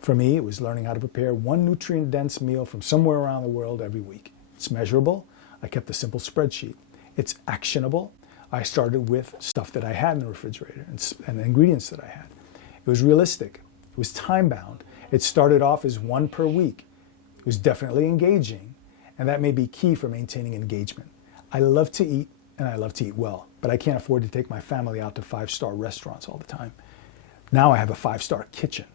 For me, it was learning how to prepare one nutrient-dense meal from somewhere around the world every week. It's measurable. I kept a simple spreadsheet. It's actionable. I started with stuff that I had in the refrigerator and the ingredients that I had. It was realistic. It was time-bound. It started off as one per week. It was definitely engaging, and that may be key for maintaining engagement. I love to eat, and I love to eat well, but I can't afford to take my family out to 5-star restaurants all the time. Now I have a 5-star kitchen.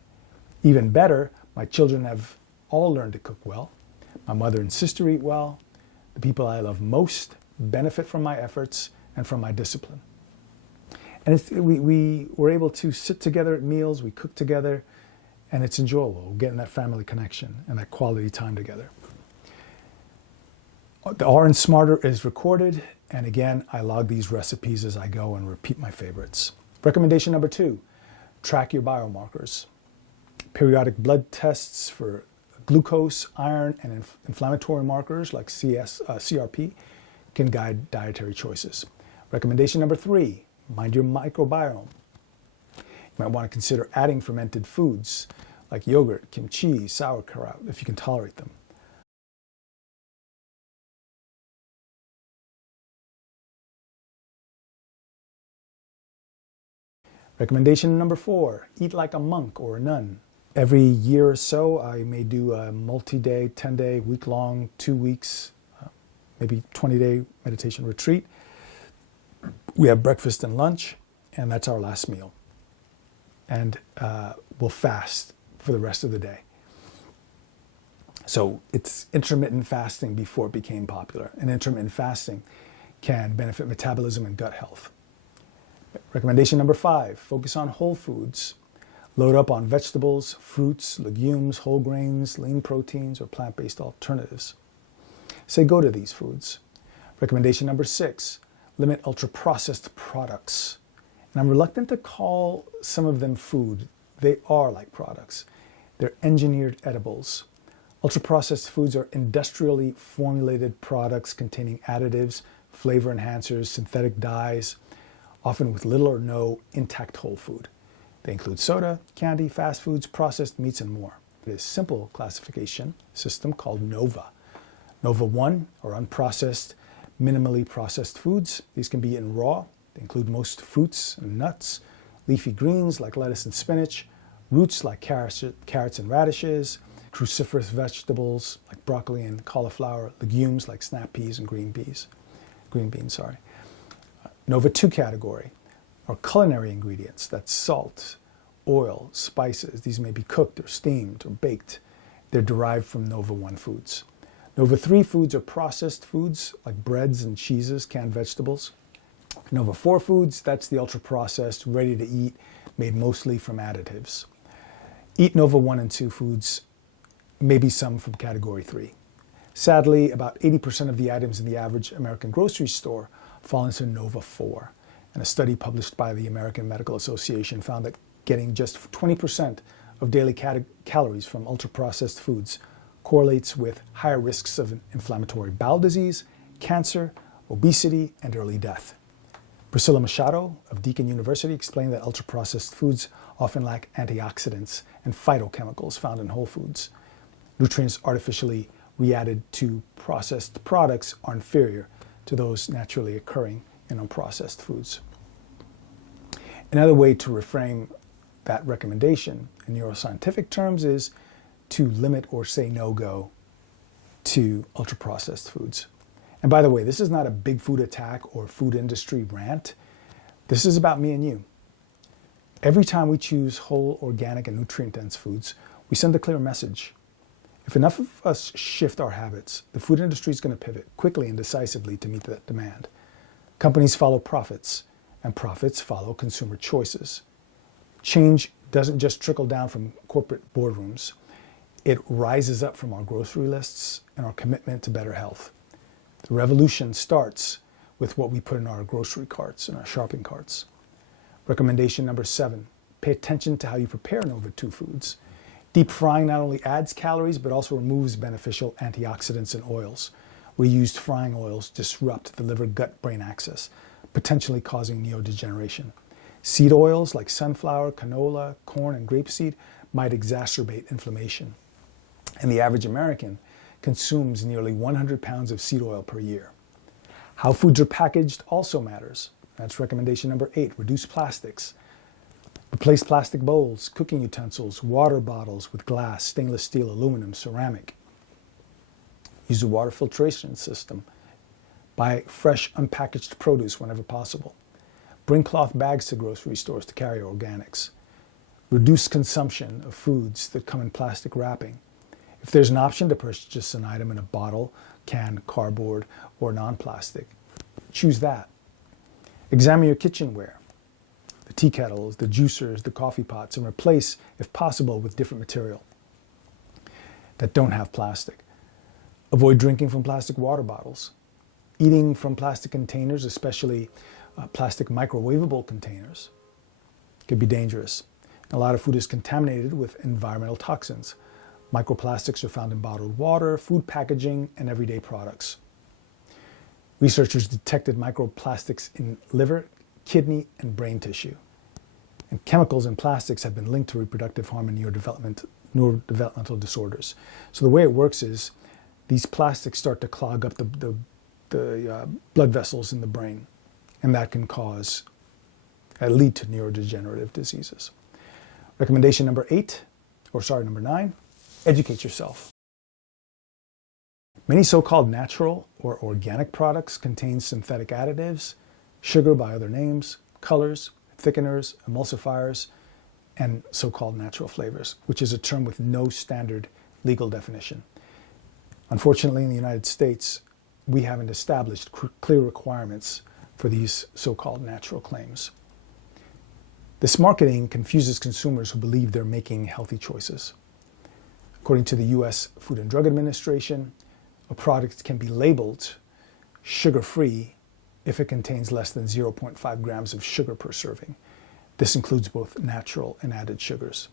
Even better, my children have all learned to cook well. My mother and sister eat well. The people I love most benefit from my efforts and from my discipline. And we were able to sit together at meals, we cook together, and it's enjoyable. We're getting that family connection and that quality time together. The R in Smarter is recorded, and again, I log these recipes as I go and repeat my favorites. Recommendation number 2, track your biomarkers. Periodic blood tests for glucose, iron, and inflammatory markers like CRP can guide dietary choices. Recommendation number 3, mind your microbiome. You might want to consider adding fermented foods like yogurt, kimchi, sauerkraut, if you can tolerate them. Recommendation number 4, eat like a monk or a nun. Every year or so, I may do a multi-day, 10-day, week-long, 2 weeks, maybe 20-day meditation retreat. We have breakfast and lunch, and that's our last meal. And we'll fast for the rest of the day. So it's intermittent fasting before it became popular. And intermittent fasting can benefit metabolism and gut health. Recommendation number 5, focus on whole foods. Load up on vegetables, fruits, legumes, whole grains, lean proteins, or plant-based alternatives. Say go to these foods. Recommendation number 6, limit ultra-processed products. And I'm reluctant to call some of them food. They are like products. They're engineered edibles. Ultra-processed foods are industrially formulated products containing additives, flavor enhancers, synthetic dyes, often with little or no intact whole food. They include soda, candy, fast foods, processed meats, and more. It is a simple classification system called NOVA. NOVA 1 are unprocessed, minimally processed foods. These can be eaten raw. They include most fruits and nuts, leafy greens like lettuce and spinach, roots like carrots and radishes, cruciferous vegetables like broccoli and cauliflower, legumes like snap peas and green beans. Nova 2 category are culinary ingredients. That's salt, oil, spices. These may be cooked or steamed or baked. They're derived from Nova 1 foods. Nova 3 foods are processed foods like breads and cheeses, canned vegetables. Nova 4 foods, that's the ultra-processed, ready to eat, made mostly from additives. Eat Nova 1 and 2 foods, maybe some from category 3. Sadly, about 80% of the items in the average American grocery store fall into Nova 4. And a study published by the American Medical Association found that getting just 20% of daily calories from ultra-processed foods correlates with higher risks of inflammatory bowel disease, cancer, obesity, and early death. Priscilla Machado of Deakin University explained that ultra-processed foods often lack antioxidants and phytochemicals found in whole foods. Nutrients artificially re-added to processed products are inferior to those naturally occurring in unprocessed foods. Another way to reframe that recommendation in neuroscientific terms is to limit or say no-go to ultra-processed foods. And by the way, this is not a big food attack or food industry rant. This is about me and you. Every time we choose whole, organic, and nutrient-dense foods, we send a clear message. If enough of us shift our habits, the food industry is going to pivot quickly and decisively to meet that demand. Companies follow profits, and profits follow consumer choices. Change doesn't just trickle down from corporate boardrooms. It rises up from our grocery lists and our commitment to better health. The revolution starts with what we put in our grocery carts and our shopping carts. Recommendation number 7, pay attention to how you prepare Nova 2 foods. Deep frying not only adds calories, but also removes beneficial antioxidants and oils. Reused frying oils disrupt the liver-gut-brain axis, potentially causing neurodegeneration. Seed oils like sunflower, canola, corn, and grapeseed might exacerbate inflammation. And the average American consumes nearly 100 pounds of seed oil per year. How foods are packaged also matters. That's recommendation number 8, reduce plastics. Replace plastic bowls, cooking utensils, water bottles with glass, stainless steel, aluminum, ceramic. Use a water filtration system. Buy fresh, unpackaged produce whenever possible. Bring cloth bags to grocery stores to carry organics. Reduce consumption of foods that come in plastic wrapping. If there's an option to purchase an item in a bottle, can, cardboard, or non-plastic, choose that. Examine your kitchenware, the tea kettles, the juicers, the coffee pots, and replace, if possible, with different material that don't have plastic. Avoid drinking from plastic water bottles. Eating from plastic containers, especially plastic microwavable containers, can be dangerous. A lot of food is contaminated with environmental toxins. Microplastics are found in bottled water, food packaging, and everyday products. Researchers detected microplastics in liver, kidney, and brain tissue. And chemicals in plastics have been linked to reproductive harm and neurodevelopmental disorders. So the way it works is these plastics start to clog up the blood vessels in the brain, and that can lead to neurodegenerative diseases. Recommendation number 9, educate yourself. Many so-called natural or organic products contain synthetic additives, sugar by other names, colors, thickeners, emulsifiers, and so-called natural flavors, which is a term with no standard legal definition. Unfortunately, in the United States, we haven't established clear requirements for these so-called natural claims. This marketing confuses consumers who believe they're making healthy choices. According to the U.S. Food and Drug Administration, a product can be labeled sugar-free if it contains less than 0.5 grams of sugar per serving. This includes both natural and added sugars.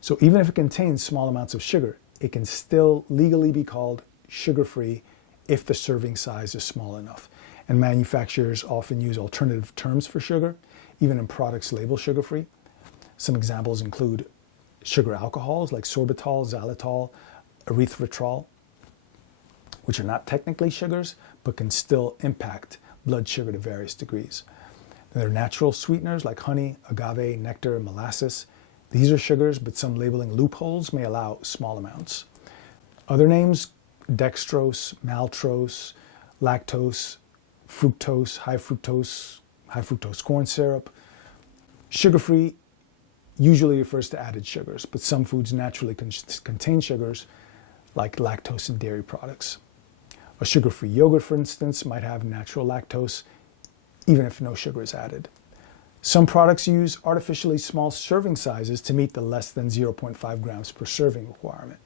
So even if it contains small amounts of sugar, it can still legally be called sugar-free if the serving size is small enough. And manufacturers often use alternative terms for sugar, even in products labeled sugar-free. Some examples include sugar alcohols like sorbitol, xylitol, erythritol, which are not technically sugars, but can still impact blood sugar to various degrees. There are natural sweeteners like honey, agave, nectar, molasses. These are sugars, but some labeling loopholes may allow small amounts. Other names: dextrose, maltose, lactose, fructose, high fructose corn syrup. Sugar-free usually refers to added sugars, but some foods naturally contain sugars, like lactose in dairy products. A sugar-free yogurt, for instance, might have natural lactose, even if no sugar is added. Some products use artificially small serving sizes to meet the less than 0.5 grams per serving requirement.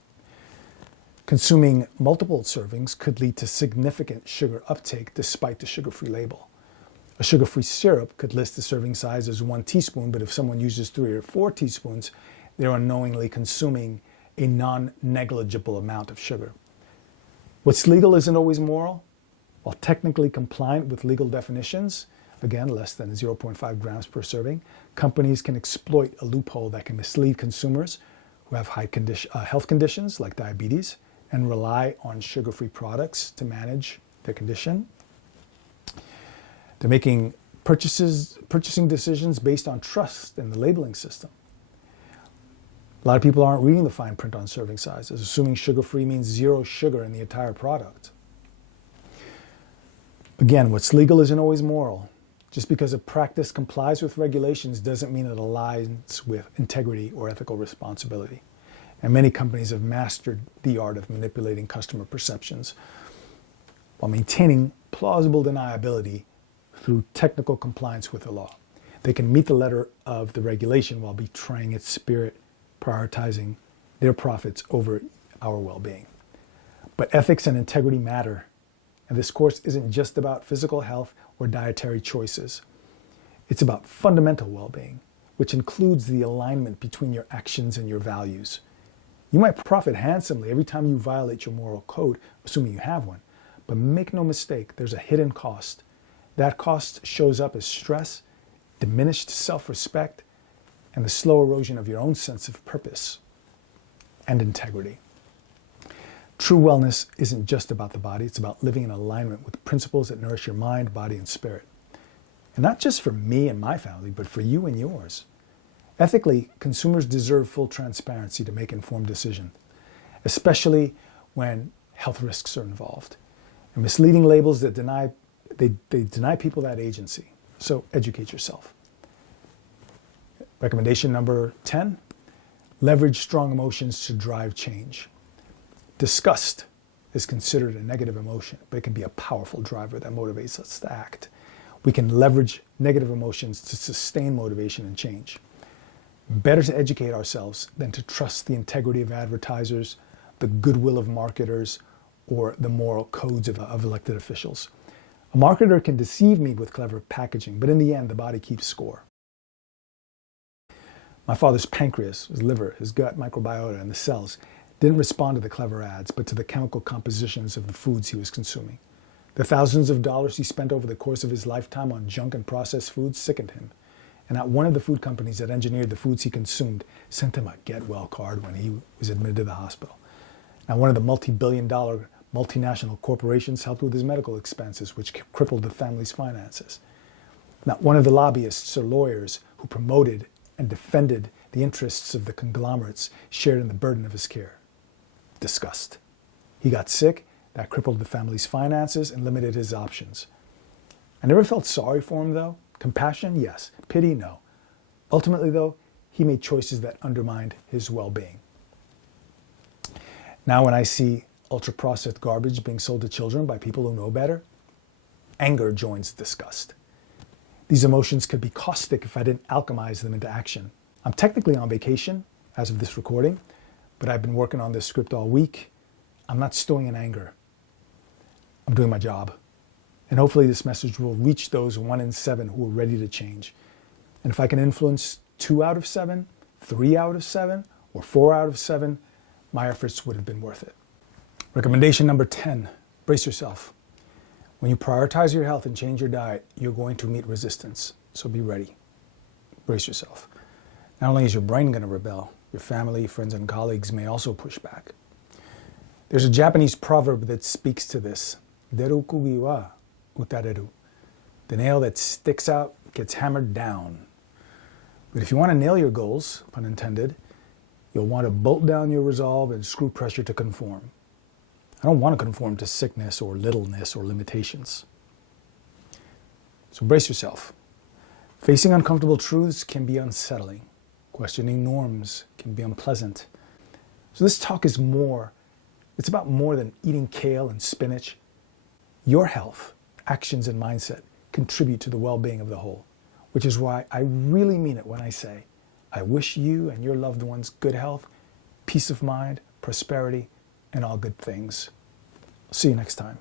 Consuming multiple servings could lead to significant sugar uptake despite the sugar-free label. A sugar-free syrup could list the serving size as 1 teaspoon, but if someone uses 3 or 4 teaspoons, they're unknowingly consuming a non-negligible amount of sugar. What's legal isn't always moral. While technically compliant with legal definitions, again, less than 0.5 grams per serving, companies can exploit a loophole that can mislead consumers who have health conditions like diabetes and rely on sugar-free products to manage their condition. They're making purchasing decisions based on trust in the labeling system. A lot of people aren't reading the fine print on serving sizes, assuming sugar-free means 0 sugar in the entire product. Again, what's legal isn't always moral. Just because a practice complies with regulations doesn't mean it aligns with integrity or ethical responsibility. And many companies have mastered the art of manipulating customer perceptions while maintaining plausible deniability through technical compliance with the law. They can meet the letter of the regulation while betraying its spirit, prioritizing their profits over our well-being. But ethics and integrity matter, and this course isn't just about physical health or dietary choices. It's about fundamental well-being, which includes the alignment between your actions and your values. You might profit handsomely every time you violate your moral code, assuming you have one, but make no mistake, there's a hidden cost. That cost shows up as stress, diminished self-respect, and the slow erosion of your own sense of purpose and integrity. True wellness isn't just about the body, it's about living in alignment with principles that nourish your mind, body, and spirit. And not just for me and my family, but for you and yours. Ethically, consumers deserve full transparency to make informed decisions, especially when health risks are involved. And misleading labels that deny people that agency. So educate yourself. Recommendation number 10, leverage strong emotions to drive change. Disgust is considered a negative emotion, but it can be a powerful driver that motivates us to act. We can leverage negative emotions to sustain motivation and change. Better to educate ourselves than to trust the integrity of advertisers, the goodwill of marketers, or the moral codes of elected officials. A marketer can deceive me with clever packaging, but in the end, the body keeps score. My father's pancreas, his liver, his gut microbiota, and the cells didn't respond to the clever ads, but to the chemical compositions of the foods he was consuming. The thousands of dollars he spent over the course of his lifetime on junk and processed foods sickened him. And not one of the food companies that engineered the foods he consumed sent him a get well card when he was admitted to the hospital. Now, one of the multi-billion-dollar multinational corporations helped with his medical expenses, which crippled the family's finances. Not one of the lobbyists or lawyers who promoted and defended the interests of the conglomerates shared in the burden of his care. Disgust. He got sick, that crippled the family's finances and limited his options. I never felt sorry for him, though. Compassion, yes. Pity, no. Ultimately, though, he made choices that undermined his well-being. Now, when I see ultra-processed garbage being sold to children by people who know better, anger joins disgust. These emotions could be caustic if I didn't alchemize them into action. I'm technically on vacation as of this recording, but I've been working on this script all week. I'm not stewing in anger. I'm doing my job. And hopefully this message will reach those 1 in 7 who are ready to change. And if I can influence 2 out of 7, 3 out of 7, or 4 out of 7, my efforts would have been worth it. Recommendation number 10, brace yourself. When you prioritize your health and change your diet, you're going to meet resistance. So be ready. Brace yourself. Not only is your brain going to rebel, your family, friends, and colleagues may also push back. There's a Japanese proverb that speaks to this. Deru kugi wa utareru. The nail that sticks out gets hammered down. But if you want to nail your goals, pun intended, you'll want to bolt down your resolve and screw pressure to conform. I don't want to conform to sickness or littleness or limitations. So brace yourself. Facing uncomfortable truths can be unsettling. Questioning norms can be unpleasant. So this talk is it's about more than eating kale and spinach. Your health, actions, and mindset contribute to the well-being of the whole, which is why I really mean it when I say, I wish you and your loved ones good health, peace of mind, prosperity, and all good things. See you next time.